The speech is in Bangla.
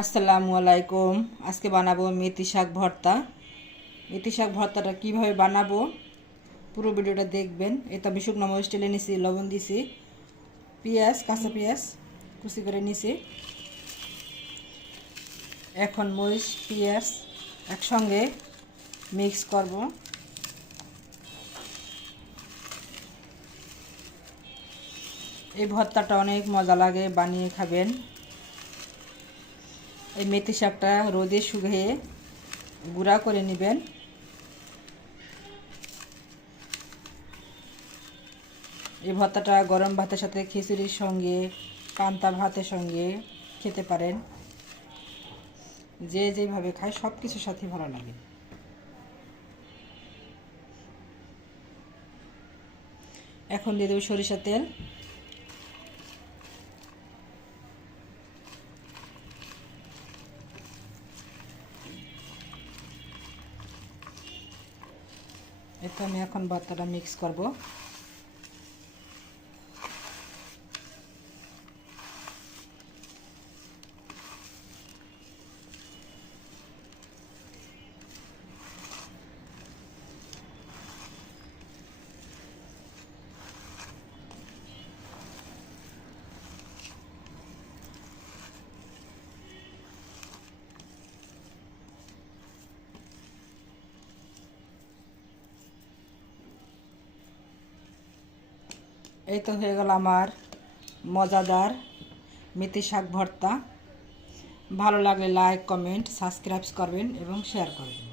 আসসালামু আলাইকুম। আজকে বানাবো মেথি শাক ভর্তা। মেথি শাক ভর্তাটা কিভাবে বানাবো পুরো ভিডিওটা দেখবেন। এটা আমি শুকনো মরিচ টেলে নিছি, লবণ দিছি, পেঁয়াজ, কাঁচা পেঁয়াজ কুচি করে নিছি। এখন মরিচ পেঁয়াজ একসঙ্গে মিক্স করব। এই ভর্তাটা অনেক মজা লাগে, বানিয়ে খাবেন। এই মেথি শাকটা রোদে শুকিয়ে গুঁড়া করে নেবেন। এই ভর্তাটা গরম ভাতের সাথে, খিচুড়ির সঙ্গে, পান্তা ভাতের সঙ্গে খেতে পারেন। যে যেভাবে খায় সব কিছুর সাথে ভালো লাগে। এখন দিয়ে দেবো সরিষার তেল। এতে আমি এখন ভর্তাটা মিক্স করব। এই তো হয়ে গেল আমার মজাদার মেথি শাক ভর্তা। ভালো লাগলে লাইক, কমেন্ট, সাবস্ক্রাইব করবেন এবং শেয়ার করবেন।